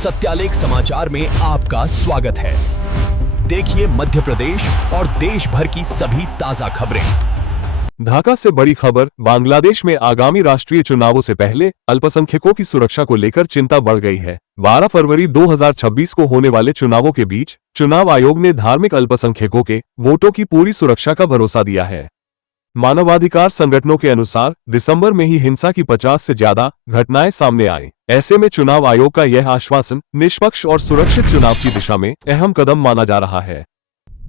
सत्यालेख समाचार में आपका स्वागत है। देखिए मध्य प्रदेश और देश भर की सभी ताजा खबरें। ढाका से बड़ी खबर। बांग्लादेश में आगामी राष्ट्रीय चुनावों से पहले अल्पसंख्यकों की सुरक्षा को लेकर चिंता बढ़ गई है। 12 फरवरी 2026 को होने वाले चुनावों के बीच चुनाव आयोग ने धार्मिक अल्पसंख्यकों के वोटों की पूरी सुरक्षा का भरोसा दिया है। मानवाधिकार संगठनों के अनुसार दिसंबर में ही हिंसा की 50 से ज्यादा घटनाएं सामने आई। ऐसे में चुनाव आयोग का यह आश्वासन निष्पक्ष और सुरक्षित चुनाव की दिशा में अहम कदम माना जा रहा है।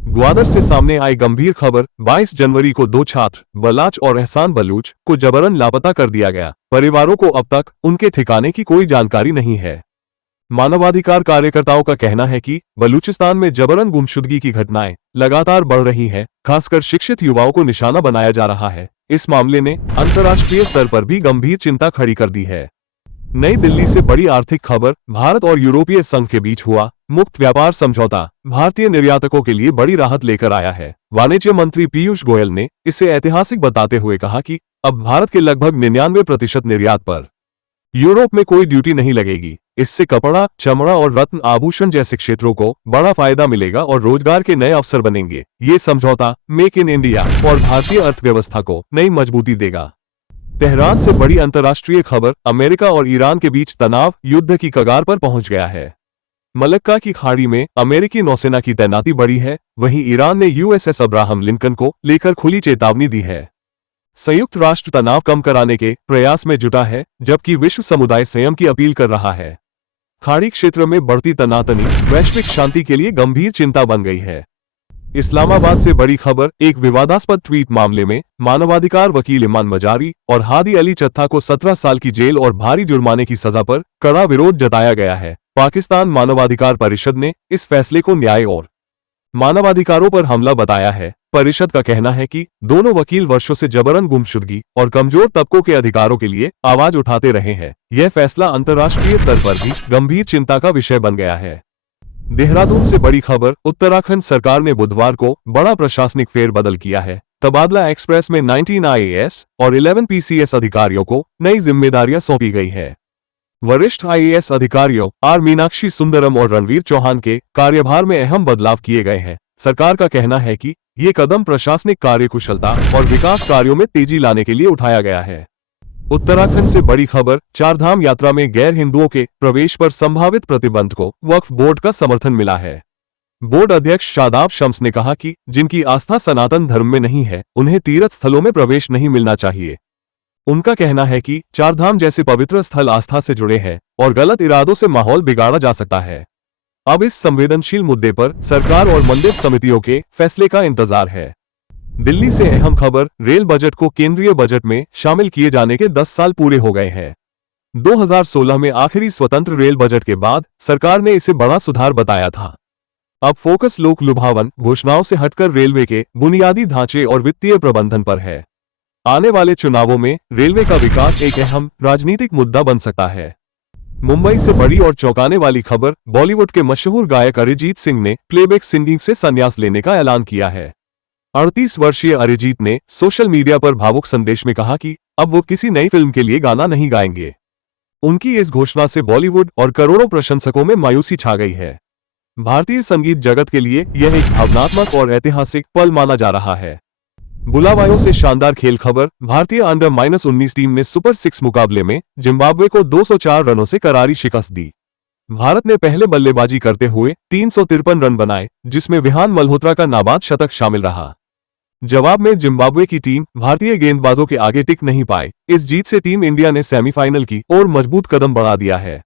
ग्वादर से सामने आई गंभीर खबर। 22 जनवरी को 2 छात्र बलाच और एहसान बलूच को जबरन लापता कर दिया गया। परिवारों को अब तक उनके ठिकाने की कोई जानकारी नहीं है। मानवाधिकार कार्यकर्ताओं का कहना है कि बलूचिस्तान में जबरन गुमशुदगी की घटनाएं लगातार बढ़ रही हैं, खासकर शिक्षित युवाओं को निशाना बनाया जा रहा है। इस मामले ने अंतर्राष्ट्रीय स्तर पर भी गंभीर चिंता खड़ी कर दी है। नई दिल्ली से बड़ी आर्थिक खबर। भारत और यूरोपीय संघ के बीच हुआ मुक्त व्यापार समझौता भारतीय निर्यातकों के लिए बड़ी राहत लेकर आया है। वाणिज्य मंत्री पीयूष गोयल ने इसे ऐतिहासिक बताते हुए कहा कि अब भारत के लगभग 99% निर्यात पर यूरोप में कोई ड्यूटी नहीं लगेगी। इससे कपड़ा, चमड़ा और रत्न आभूषण जैसे क्षेत्रों को बड़ा फायदा मिलेगा और रोजगार के नए अवसर बनेंगे। ये समझौता मेक इन इंडिया और भारतीय अर्थव्यवस्था को नई मजबूती देगा। तेहरान से बड़ी अंतर्राष्ट्रीय खबर। अमेरिका और ईरान के बीच तनाव युद्ध की कगार पर पहुंच गया है। मलक्का की खाड़ी में अमेरिकी नौसेना की तैनाती बढ़ी है, वहीं ईरान ने यूएसएस अब्राहम लिंकन को लेकर खुली चेतावनी दी है। संयुक्त राष्ट्र तनाव कम कराने के प्रयास में जुटा है, जबकि विश्व समुदाय संयम की अपील कर रहा है। खाड़ी क्षेत्र में बढ़ती तनातनी वैश्विक शांति के लिए गंभीर चिंता बन गई है। इस्लामाबाद से बड़ी खबर। एक विवादास्पद ट्वीट मामले में मानवाधिकार वकील इमान मजारी और हादी अली चत्था को 17 साल की जेल और भारी जुर्माने की सजा पर कड़ा विरोध जताया गया है। पाकिस्तान मानवाधिकार परिषद ने इस फैसले को न्याय और मानवाधिकारों पर हमला बताया है। परिषद का कहना है कि दोनों वकील वर्षों से जबरन गुमशुदगी और कमजोर तबकों के अधिकारों के लिए आवाज उठाते रहे हैं। यह फैसला अंतर्राष्ट्रीय स्तर पर भी गंभीर चिंता का विषय बन गया है। देहरादून से बड़ी खबर। उत्तराखंड सरकार ने बुधवार को बड़ा प्रशासनिक फेरबदल किया है। तबादला एक्सप्रेस में 19 आईएएस और 11 पीसीएस अधिकारियों को नई जिम्मेदारियां सौंपी गई है। वरिष्ठ आईएएस अधिकारियों आर मीनाक्षी सुंदरम और रणवीर चौहान के कार्यभार में अहम बदलाव किए गए हैं। सरकार का कहना है कि ये कदम प्रशासनिक कार्यकुशलता और विकास कार्यों में तेजी लाने के लिए उठाया गया है। उत्तराखंड से बड़ी खबर। चारधाम यात्रा में गैर हिंदुओं के प्रवेश पर संभावित प्रतिबंध को वक्फ बोर्ड का समर्थन मिला है। बोर्ड अध्यक्ष शादाब शम्स ने कहा कि जिनकी आस्था सनातन धर्म में नहीं है, उन्हें तीर्थ स्थलों में प्रवेश नहीं मिलना चाहिए। उनका कहना है कि चारधाम जैसे पवित्र स्थल आस्था से जुड़े हैं और गलत इरादों से माहौल बिगाड़ा जा सकता है। अब इस संवेदनशील मुद्दे पर सरकार और मंदिर समितियों के फैसले का इंतजार है। दिल्ली से अहम खबर। रेल बजट को केंद्रीय बजट में शामिल किए जाने के 10 साल पूरे हो गए हैं। 2016 में आखिरी स्वतंत्र रेल बजट के बाद सरकार ने इसे बड़ा सुधार बताया था। अब फोकस लोक लुभावन घोषणाओं से हटकर रेलवे के बुनियादी ढांचे और वित्तीय प्रबंधन पर है। आने वाले चुनावों में रेलवे का विकास एक अहम राजनीतिक मुद्दा बन सकता है। मुंबई से बड़ी और चौंकाने वाली खबर। बॉलीवुड के मशहूर गायक अरिजीत सिंह ने प्लेबैक सिंगिंग से संन्यास लेने का ऐलान किया है। 38 वर्षीय अरिजीत ने सोशल मीडिया पर भावुक संदेश में कहा कि अब वो किसी नई फिल्म के लिए गाना नहीं गाएंगे। उनकी इस घोषणा से बॉलीवुड और करोड़ों प्रशंसकों में मायूसी छा गई है। भारतीय संगीत जगत के लिए यह एक भावनात्मक और ऐतिहासिक पल माना जा रहा है। बुलावायों से शानदार खेल खबर। भारतीय अंडर-19 टीम ने सुपर 6 मुकाबले में जिम्बाब्वे को 204 रनों से करारी शिकस्त दी। भारत ने पहले बल्लेबाजी करते हुए 353 रन बनाए, जिसमें विहान मल्होत्रा का नाबाद शतक शामिल रहा। जवाब में जिम्बाब्वे की टीम भारतीय गेंदबाजों के आगे टिक नहीं पाई। इस जीत से टीम इंडिया ने सेमीफाइनल की ओर मजबूत कदम बढ़ा दिया है।